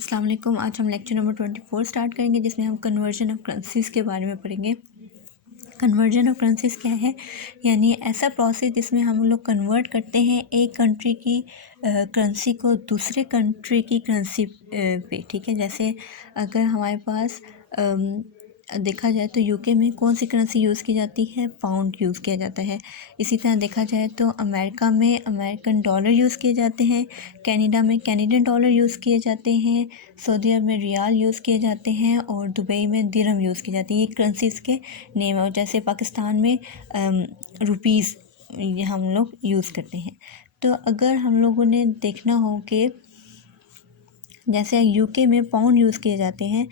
अस्सलाम वालेकुम। आज हम लेक्चर नंबर 24 स्टार्ट करेंगे, जिसमें हम कन्वर्जन ऑफ करेंसीज़ के बारे में पढ़ेंगे। कन्वर्जन ऑफ करेंसीज़ क्या है? यानी ऐसा प्रोसेस जिसमें हम लोग कन्वर्ट करते हैं एक कंट्री की करेंसी को दूसरे कंट्री की करेंसी पे। ठीक है, जैसे अगर हमारे पास देखा जाए तो यूके में कौन सी करेंसी यूज़ की जाती है? पाउंड यूज़ किया जाता है। इसी तरह देखा जाए तो अमेरिका में अमेरिकन डॉलर यूज़ किए जाते हैं, कनाडा में कैनेडियन डॉलर यूज़ किए जाते हैं, सऊदी अरब में रियाल यूज़ किए जाते हैं और दुबई में दिरहम यूज़ की जाती है। ये करेंसीज़ के नेम है। और जैसे पाकिस्तान में रुपीज़ ये हम लोग यूज़ करते हैं। तो अगर हम लोगों ने देखना हो कि जैसे यूके में पाउंड यूज़ किए जाते हैं,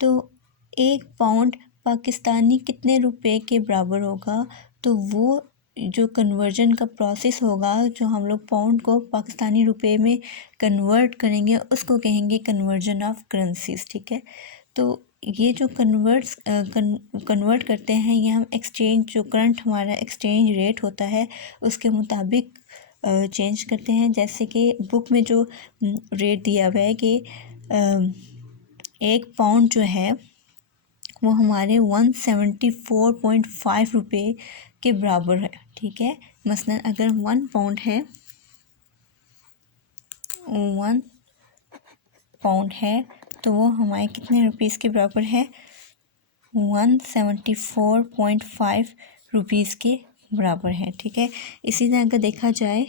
तो एक पाउंड पाकिस्तानी कितने रुपए के बराबर होगा? तो वो जो कन्वर्जन का प्रोसेस होगा, जो हम लोग पाउंड को पाकिस्तानी रुपए में कन्वर्ट करेंगे, उसको कहेंगे कन्वर्जन ऑफ करेंसीज़। ठीक है, तो ये जो कन्वर्ट करते हैं, ये हम एक्सचेंज जो करंट हमारा एक्सचेंज रेट होता है उसके मुताबिक चेंज करते हैं। जैसे कि बुक में जो रेट दिया हुआ है कि एक पाउंड जो है वो हमारे 174.5 रुपये के बराबर है। ठीक है, मसलन अगर 1 पाउंड है, 1 पाउंड है तो वो हमारे कितने रुपीज़ के बराबर है? 174.5 रुपीज़ के बराबर है। ठीक है, इसी तरह अगर देखा जाए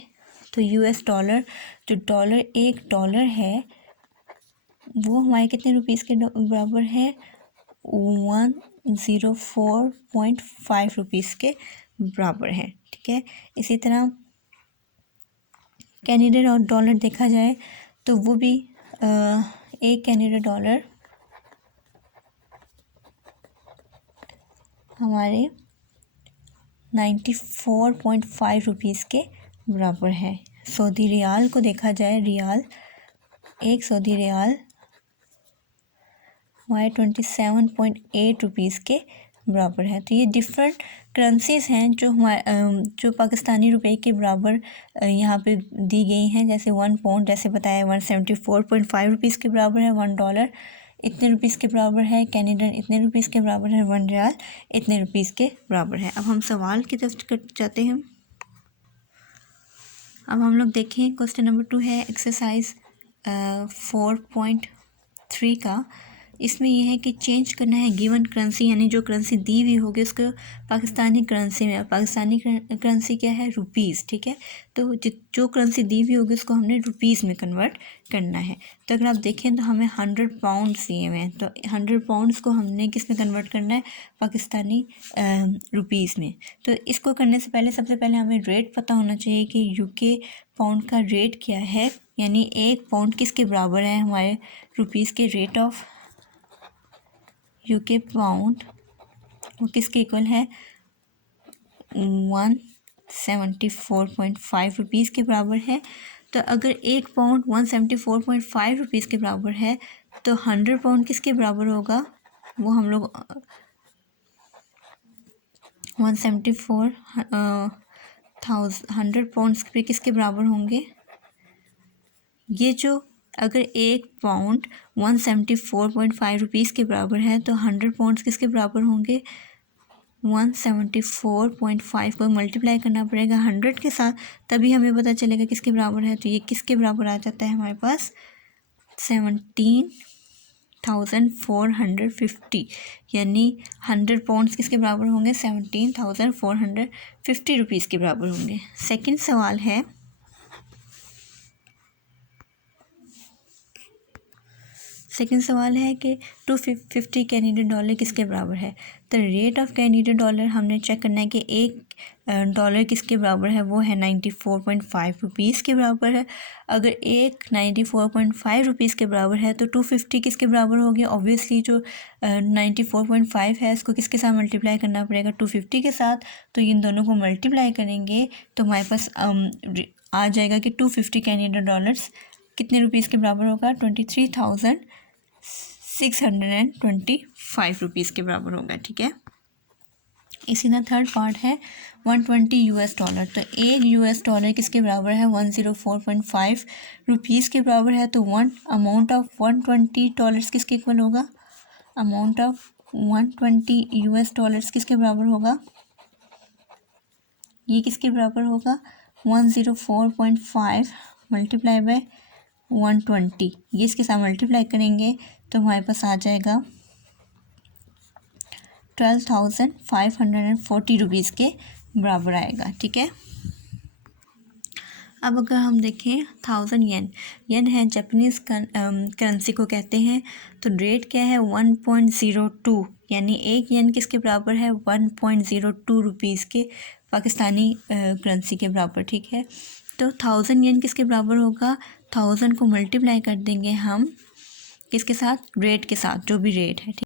तो यूएस डॉलर, जो एक डॉलर है वो हमारे कितने रुपीज़ के बराबर है? 104.5 रुपीज़ के बराबर है। ठीक है, इसी तरह कैनेडियन और डॉलर देखा जाए तो वो भी एक कैनेडियन डॉलर हमारे 94.5 रुपीज़ के बराबर है। सऊदी रियाल को देखा जाए, एक सऊदी रियाल हमारे 27.8 रुपीज़ के बराबर है। तो ये डिफरेंट करेंसीज़ हैं जो पाकिस्तानी रुपए के बराबर यहाँ पे दी गई हैं। जैसे 1 पाउंड जैसे बताया 174.5 रुपीज़ के बराबर है, 1 डॉलर इतने रुपीज़ के बराबर है, कैनेडियन इतने रुपीज़ के बराबर है, 1 रियाल इतने रुपीज़ के बराबर है। अब हम सवाल की तरफ जाते हैं। अब हम लोग देखें, क्वेश्चन नंबर 2 है एक्सरसाइज 4.3 का। इसमें यह है कि चेंज करना है गिवन करेंसी, यानी जो करेंसी दी हुई होगी उसको पाकिस्तानी करेंसी में। पाकिस्तानी करेंसी क्या है? रुपीज़। ठीक है, तो जो करेंसी दी हुई होगी उसको हमने रुपीज़ में कन्वर्ट करना है। तो अगर आप देखें तो हमें 100 पाउंड्स दिए हुए हैं, तो 100 पाउंड्स को हमने किस में कन्वर्ट करना है? पाकिस्तानी रुपीज़ में। तो इसको करने से पहले सबसे पहले हमें रेट पता होना चाहिए कि यूके पाउंड का रेट क्या है, यानी एक पाउंड किसके बराबर है? हमारे रुपीज़ के रेट ऑफ यूके पाउंड वो किसके इक्वल है? 174.5 रुपीज़ के बराबर है। तो अगर एक पाउंड 174.5 रुपीज़ के बराबर है तो 100 पाउंड किसके बराबर होगा? वो हम लोग 100 पाउंड्स पे किसके बराबर होंगे? ये जो अगर एक पाउंड 174.5 रुपीज़ के बराबर है तो 100 पाउंड्स किसके बराबर होंगे? 174.5 को मल्टीप्लाई करना पड़ेगा 100 के साथ, तभी हमें पता चलेगा किसके बराबर है। तो ये किसके बराबर आ जाता है हमारे पास? 17,450, यानी 100 पाउंड्स किसके बराबर होंगे? 17,450 रुपीज़ के बराबर होंगे। सेकंड सवाल है कि 250 कैनेडियन डॉलर किसके बराबर है? तो रेट ऑफ कैनेडियन डॉलर हमने चेक करना है कि एक डॉलर किसके बराबर है? वो है 94.5 रुपीज़ के बराबर है। अगर एक 94.5 रुपीज़ के बराबर है तो 250 किसके बराबर हो गया? ऑब्वियसली जो 94.5 है इसको किसके साथ मल्टीप्लाई करना पड़ेगा? 250 के साथ। तो इन दोनों को मल्टीप्लाई करेंगे तो हमारे पास आ जाएगा कि 250 कैनेडियन डॉलर्स कितने रुपीज़ के बराबर होगा? 23,625 रुपीज़ के बराबर होगा। ठीक है, इसी तरह थर्ड पार्ट है 120 US डॉलर। तो एक US डॉलर किसके बराबर है? 104.5 रुपीज़ के बराबर है। तो अमाउंट ऑफ 120 डॉलर्स किसके इक्वल होगा? अमाउंट ऑफ 120 US डॉलर्स किसके बराबर होगा? ये किसके बराबर होगा? 104.5 मल्टीप्लाई बाय 120। ये इसके साथ मल्टीप्लाई करेंगे तो हमारे पास आ जाएगा 12,540 रुपीज़ के बराबर आएगा। ठीक है। अब अगर हम देखें 1000 येन है जापानीज़ करेंसी को कहते हैं। तो रेट क्या है? 1.02, यानी एक येन किसके बराबर है? 1.02 रुपीज़ के पाकिस्तानी करेंसी के बराबर। ठीक है। तो 1000 येन किसके बराबर होगा? 1000 को मल्टीप्लाई कर देंगे हम किसके साथ? रेट के साथ, जो भी रेट है। ठीक।